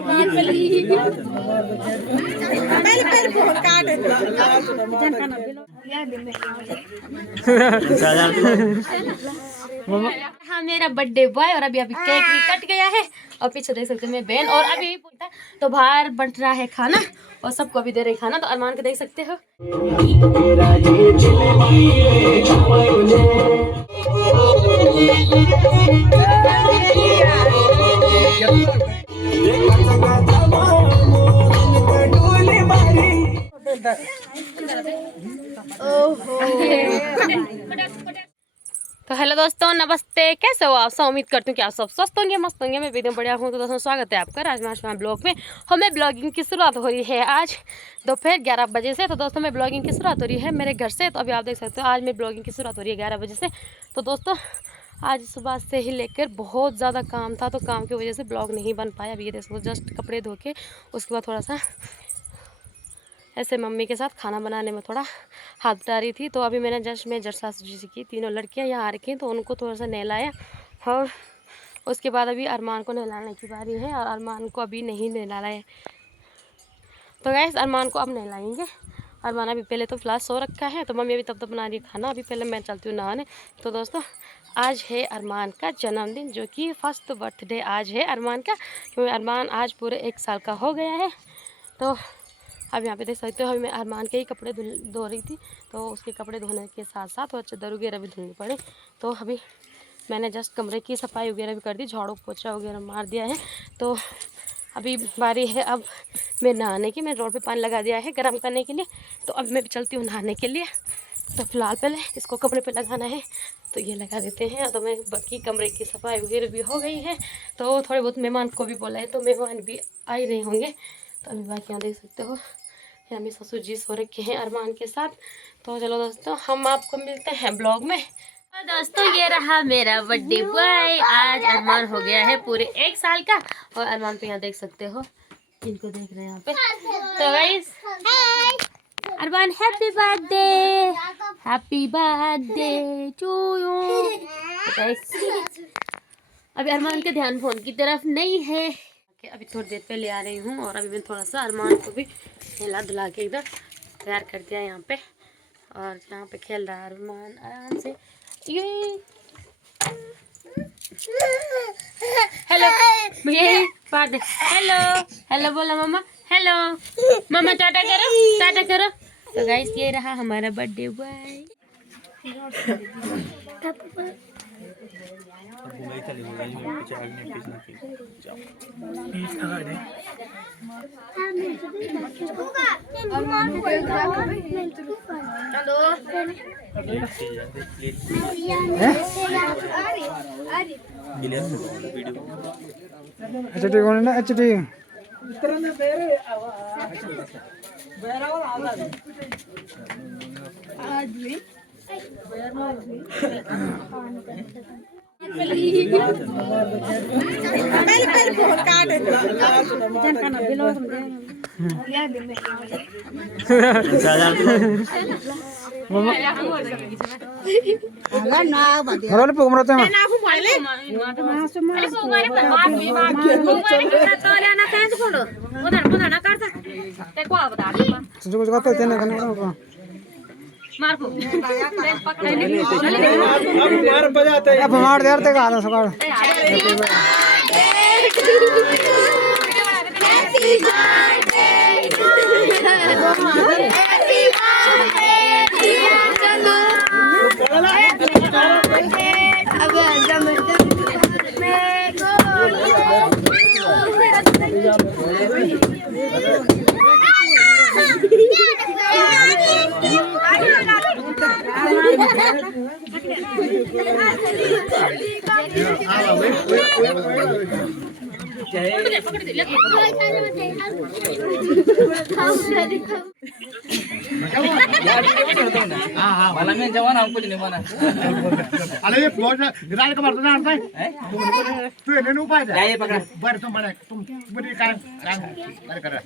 पहले फोन काट हाँ मेरा बर्थडे बॉय और अभी केक भी कट गया है और पीछे देख सकते हैं मेरी बहन और अभी तो बाहर बंट रहा है खाना और सबको अभी दे रहे खाना तो अरमान को देख सकते हो। तो हेलो दोस्तों नमस्ते, कैसे हो आप सब। उम्मीद करती हूँ कि आप सब स्वस्थ होंगे, मस्त होंगे। मैं एकदम बढ़िया हूँ। तो दोस्तों स्वागत है आपका राजमाशा ब्लॉग में। हमें ब्लॉगिंग की शुरुआत हो रही है आज दोपहर 11 बजे से। तो दोस्तों मैं ब्लॉगिंग की शुरुआत हो रही है मेरे घर से। तो अभी आप देख सकते हो आज मेरी ब्लॉगिंग की शुरुआत हो रही है 11 बजे से। तो दोस्तों आज सुबह से ही लेकर बहुत ज़्यादा काम था, तो काम की वजह से ब्लॉग नहीं बन पाया। अभी ये देख सकते जस्ट कपड़े धो के उसके बाद थोड़ा सा ऐसे मम्मी के साथ खाना बनाने में थोड़ा हाथ बटा रही थी। तो अभी मैंने मैं जस्ट सासू जी से की, तीनों लड़कियां यहाँ आ रखी हैं तो उनको थोड़ा सा नहलाया और उसके बाद अभी अरमान को नहलाने की बारी है और अरमान को अभी नहीं नहलाया है। तो गैस अरमान को अब नहलाएंगे। अरमान अभी पहले तो फिलहाल सो रखा है तो मम्मी अभी तब तक बना रही है खाना। अभी पहले मैं चलती हूँ नहाने। तो दोस्तों आज है अरमान का जन्मदिन, जो कि फर्स्ट बर्थडे आज है अरमान का, क्योंकि अरमान आज पूरे 1 साल का हो गया है। तो अब यहाँ पे देख सकते हो अभी मैं अरमान के ही कपड़े धो रही थी, तो उसके कपड़े धोने के साथ साथ और चादर वगैरह भी धोनी पड़े। तो अभी मैंने जस्ट कमरे की सफाई वगैरह भी कर दी, झाड़ू पोछा वगैरह मार दिया है। तो अभी बारी है अब मैं नहाने की। मैं रोड पे पानी लगा दिया है गर्म करने के लिए, तो अब मैं चलती हूँ नहाने के लिए। तो फिलहाल पहले इसको कपड़े पे लगाना है तो ये लगा देते हैं। तो मैं बाकी कमरे की सफाई वगैरह भी हो गई है। तो थोड़े बहुत मेहमान को भी बोला है तो मेहमान भी आ ही रहे होंगे। तो अभी बाकी यहाँ देख सकते हो यहाँ मेरे ससुर जी सो रखे हैं अरमान के साथ। तो चलो दोस्तों हम आपको मिलते हैं ब्लॉग में। तो दोस्तों ये रहा मेरा बर्थडे बॉय। आज अरमान हो गया है पूरे 1 साल का और अरमान को यहाँ देख सकते हो, इनको देख रहे हैं यहाँ पे। तो guys Arman happy birthday to you. अभी अरमान का ध्यान फोन की तरफ नहीं है। अभी थोड़ी देर पहले आ रही हूँ और अभी मैं थोड़ा सा अरमान को भी हिला धुला के एकदम तैयार कर दिया यहाँ पे। और यहाँ पे खेल रहा है अरमान आराम से। ये हेलो ये बात है। हेलो हेलो बोला मम्मा, हेलो मम्मा टाटा करो, टाटा करो। तो गाइस ये रहा हमारा बर्थडे बॉय। पहले फोन काट मला मी जेवण कुछ नहीं बना अरे ये बहुत गिराने का मर्द ना आता है तू ये नहीं उपाय ये पकड़ बर तुम बने तुम बड़ी कारण अरे कर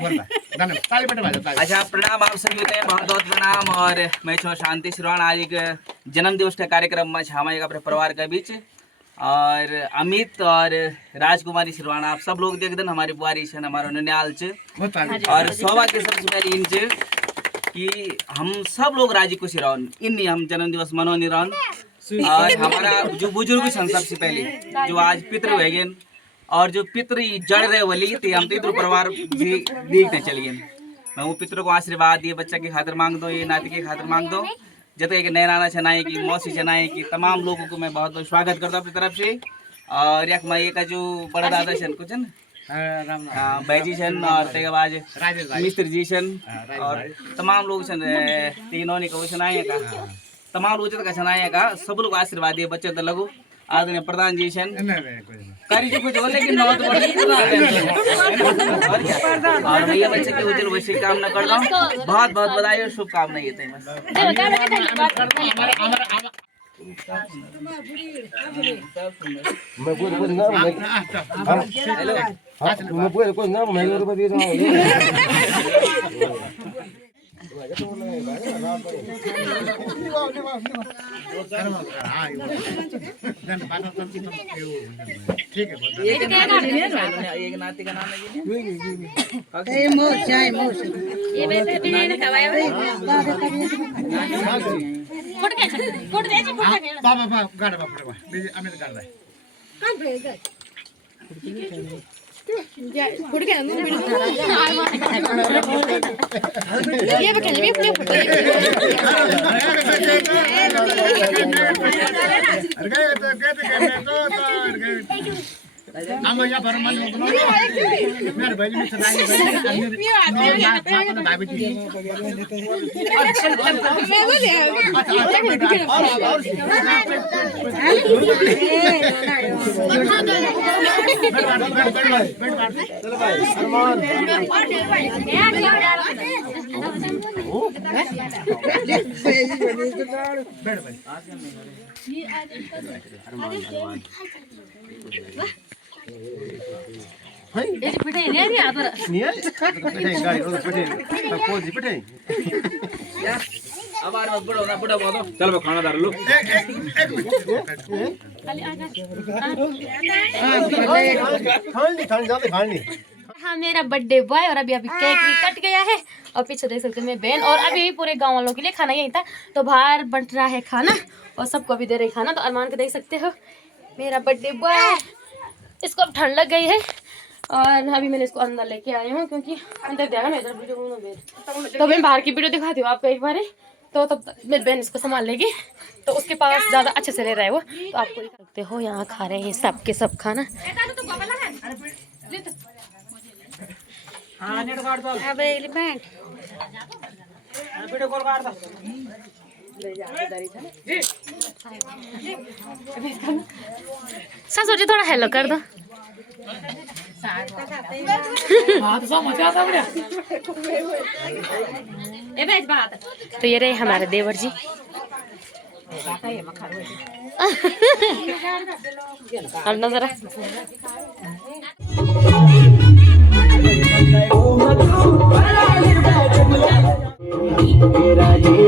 बोल धन्यवाद ताली बटे भाई ताली। अच्छा प्रणाम आप सभी को बहुत बहुत प्रणाम। और मैं छो शांति श्रवण। आज एक जन्म दिवस के कार्यक्रम में हमारे अपने परिवार के बीच और अमित और राजकुमारी शिरवाना आप सब लोग देख देन हमारी बुआरी छन हमारा ननियाल च और सौभाग्य सबसे पहले इन च कि हम सब लोग राजी खुशी रहन इन हम जन्म दिवस मनोनी रहन और हमारा जो बुजुर्ग छन सबसे पहले जो आज पितृ हो गए और जो पितृ जड़ रहे वाली थी हम पितृ परिवार भी देखते चल गए मैं वो पितृ को आशीर्वाद ये बच्चा की खातिर मांग दो ये नाती की खातिर मांग दो जब एक नैनाना चनाए की मौसी चनाए की तमाम लोगों को मैं बहुत बहुत स्वागत करता हूँ अपनी तरफ से और एक मैं का जो बड़ा दादा छन कुछ बैजी छन और तेरे बाद मिस्त्र जी छन और तमाम लोग छन तीनों ने कहो सुनाए का तमाम लोग का सुनाए का सब लोग आशीर्वाद दिए बच्चे तो लगो आदरणीय प्रधान जी छन करी जो कुछ हो लेकिन नौत बड़ी और भैया बच्चे के उज्जवल भविष्य की कामना करता हूँ बहुत बहुत बधाई और शुभकामनाएं देते हैं ठीक है एक नाती का नाम बाबा गाड़ा बापड़े अमित गाड़ा हम या पर मन मेरे भाई में सदाई भाई चलो भाई सलमान बैठ भाई ये पिटे नहीं आ पर नहीं है पिटे गाड़ी और पिटे सब पोज पिटे अब आर मत बड़ो ना बड़ा बहुत चल बा खाना दार लो खाली आ जा खानी जाते खानी हाँ मेरा बर्थडे बॉय और अभी केक भी कट गया है और पीछे देख सकते हैं मेरी बहन और अभी पूरे गांव वालों के लिए खाना यही था तो बाहर बंट रहा है खाना और सबको अभी दे रहे खाना तो अरमान को देख सकते हो मेरा बर्थडे बॉय इसको अब ठंड लग गई है और अभी मैंने इसको अंदर लेके आई हूँ क्योंकि अंदर जाएगा मैं इधर वीडियो तो मैं बाहर की वीडियो दिखाती हूँ आपको एक बार तो तब मेरी बहन इसको संभाल लेगी तो उसके पास ज़्यादा अच्छे से ले रहा है वो तो आपको दिखा सकते हो यहाँ खा रहे हैं सब के सब खाना सासू जी थोड़ा हेलो कर दो तो ये रहे हमारे देवर जी और नजर तेरा ये